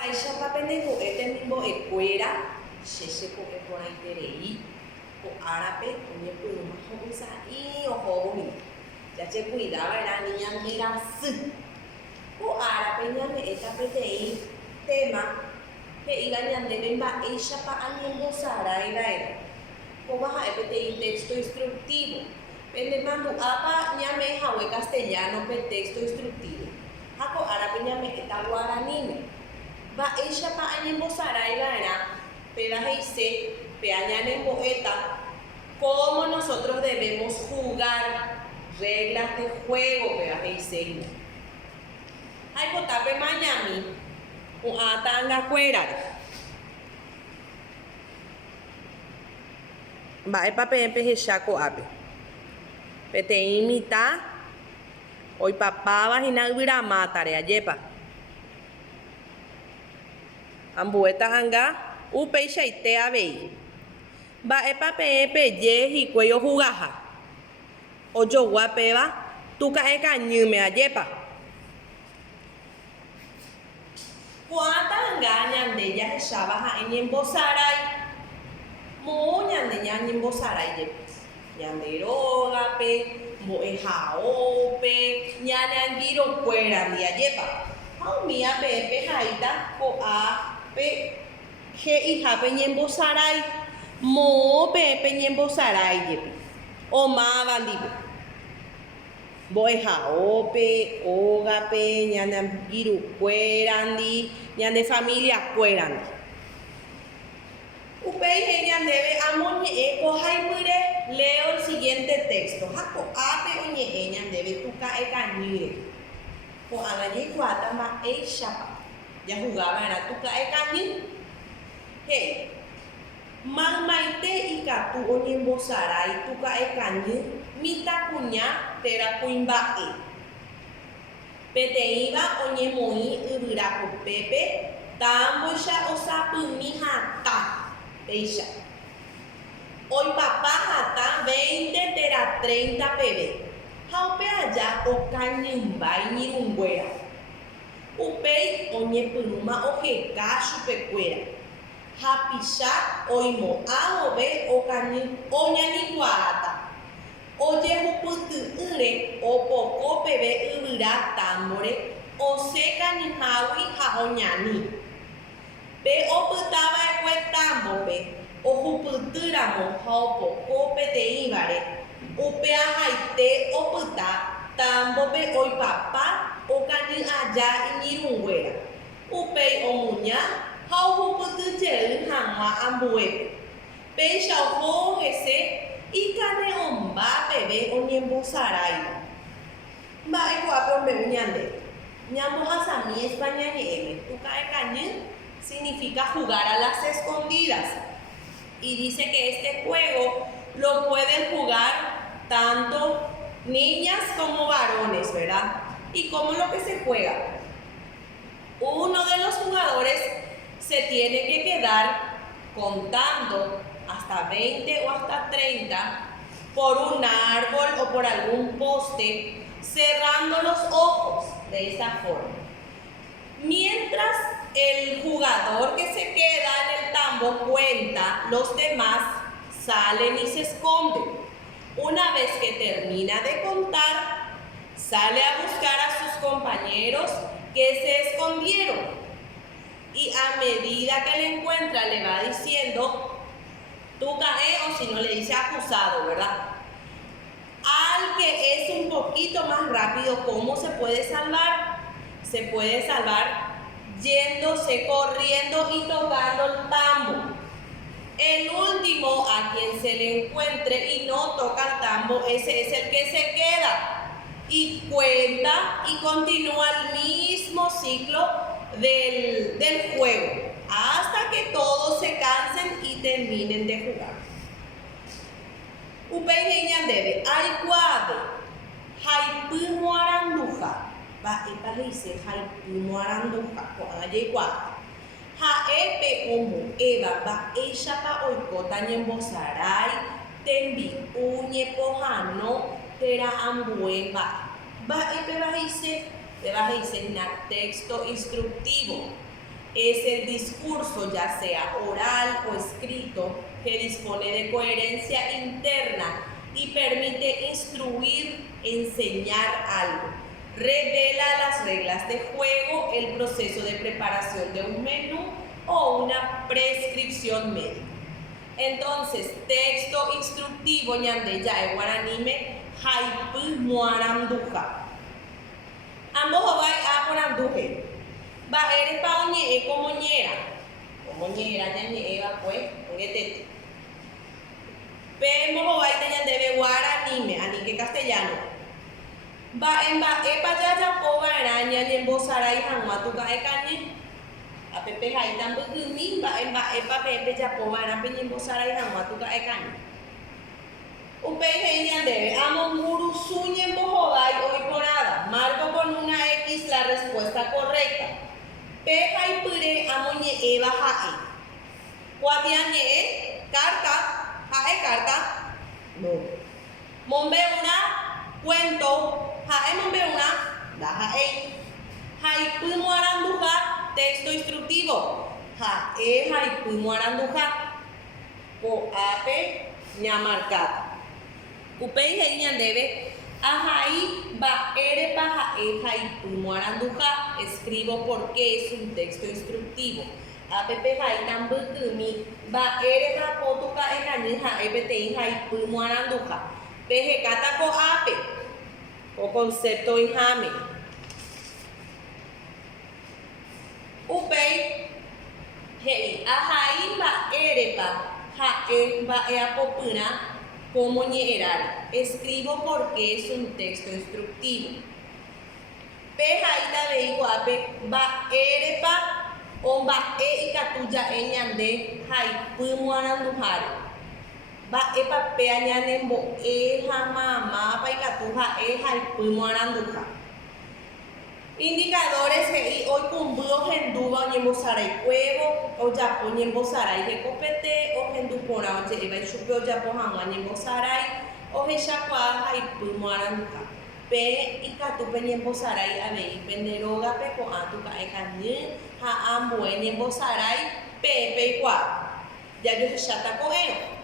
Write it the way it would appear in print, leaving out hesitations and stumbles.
Mba'éichapa pendeho'e temimbo'ekuéra che cheko'ẽporãiterei ko árape oñepyrũma ho'ysãi ohóvo jachepy'ava'erã ñanderasy ko árape ñame'ẽta peteĩ tema he'íva ñandéve mba'éichapa añembosaráiva'erã kóva ha'e peteĩ texto instructivo pendemandu'ápa ñame'ẽhague castellanope texto instructivo ha ko árape ñame'ẽta guaraníme mba'éichapa añembosaráiva'erã péva he'ise pe añanembo'éta cómo nosotros debemos jugar reglas de juego péva he'ise aipotápe mañami hu'ãtãngakuérare mba'épa peẽ pehecha ko'ápe peteĩ mitã oipapávahína yvyramátare ajépa ambuéta hanga upeichaite avei mba'épa peẽ peje hikuái ohugaha ojogua péva tuka'ekañýme ajépa ko'ãta hanga ñande jahecháva ha'e ñembosarái moõ ñande ñañembosarái ñande rógape mbo'ehaópe ñane angirõkuéra ndiajépa ha umi apeẽ pehaíta ko'ápe he'ihápe ñembosarái moõ peẽ peñembosaráijepi omáva ndive mbo'ehaópe ógape ñane angirũkuérandi ñande familiakuérandi upéihe ñandéve amoñe'ẽ kohaipyre leo el siguiente texto ha ko'ápe oñe'ẽ ñandéve tuka'ekañýre ko'ág̃a jaikuaáta mba'éichapa jahugava'erã tuka'ekañy he'i maymaite ikatu oñembosarái tuka'ekañy mitãkuña térã kuimba'e peteĩva oñemoĩ yvyrapopépe támboicha osapymi hatã péicha oipapa hatã 20 térã 30 peve ha upe aja okañymbái ñirũnguéra upéi oñepyrũma oheka chupekuéra ha picha oimo'ãvove okañy oñanikuaáta ojehupyty'ỹre opoko peve yvyra támbore osẽkañyhágui ha oñani pe opytava'ekue támbope ohupytýramo ha opoko peteĩvare upe ahaite opyta támbope oipapa okañy aja iñirũnguéra upéi omuña ha ohupytyjey hag̃ua ambuépe péicha oho hese ikane'õmba peve oñembosaráiva mba'e ko'ápe ombe'u ñande ñambohasami España ñe'ẽme tuka'ekañy significa jugar a las escondidas y dice que este juego lo pueden jugar tanto niñas como varones, ¿verdad? ¿Y cómo es lo que se juega? Uno de los jugadores se tiene que quedar contando hasta 20 o hasta 30 por un árbol o por algún poste, cerrando los ojos de esa forma. Mientras el jugador que se queda en el tambo cuenta, los demás salen y se esconden. Una vez que termina de contar, sale a buscar a sus compañeros que se escondieron. Y a medida que le encuentra, le va diciendo, tú cae, o si no le dice acusado, ¿verdad? Al que es un poquito más rápido, ¿cómo se puede salvar? Se puede salvar yéndose, corriendo y tocando el tambo. El último a quien se le encuentre y no toca el tambo, ese es el que se queda y cuenta y continúa el mismo ciclo del juego hasta que todos se cansen y terminen de jugar. Upéicha ñandéve aikuaave haipymo aranduha mba'épa he'ise haipymo aranduha ko'ág̃a jaikuaáta ha'épe ombo'éva mba'éichapa oikóta ñembosarái tembi'u ñepohãno térã ambue mba'e péva he'ise texto instructivo es el discurso, ya sea oral o escrito, que dispone de coherencia interna y permite instruir, enseñar algo. Revela las reglas de juego, el proceso de preparación de un menú o una prescripción médica. Entonces, texto instructivo ñande ya guaranime haipy muaranduja. Ambos ovai a poranduje. Va eres pa oñe como ñera. Como ñera ñañe va pues, ongetete. Pero ovai te ñande guaranime, ani que castellano. Va en va epa ya po araña ni en bosarai hanmatuka ekanye. A pepe hai tambu gumi va en va epa pepe ya po ara pe ni en bosarai hanmatuka ekanye. Upei genial debe amo muru suñe mojodai hoy por nada. Marco con una X la respuesta correcta. Pe hai pure amo ñe eva jae. Guatian ñe carta. Jae carta. No. Mombe una cuento. Jae mombe una. Da jae. Jaipy muaranduja. Texto instructivo. Jae jaipy muaranduja. Ko ape ñamarcata. Upei heian debe ajai ba ere paja e jaipy muaranduja. Escribo porque es un texto instructivo. Apepe jai tambutumi ba ere ba potuka ekani ja epetei jaipy muaranduja. Peje kata ko ape o concepto ihame. Upei hei ajai ba ere ja e ba e apopuna. Como ñerar. Escribo porque es un texto instructivo. Pejaita veiguape va erepa o va e ikatuya eñande jaipy muarandujáre. Va epa pe añanembo e jamama pa ikatu e jaipy muaranduja. Indicadores que hoy cumbió genduba ñembosarai huevo o yapo ñembosarai recopete o gendupora o lleva y chupio yapo hangua ñembosarai o hechakua jaipy muaranduja. Pe y catupe ñembosarai avei penderoga pe ko antuka ekañy ha ambue ñembosarai pepe igual. Ya yo chata coero.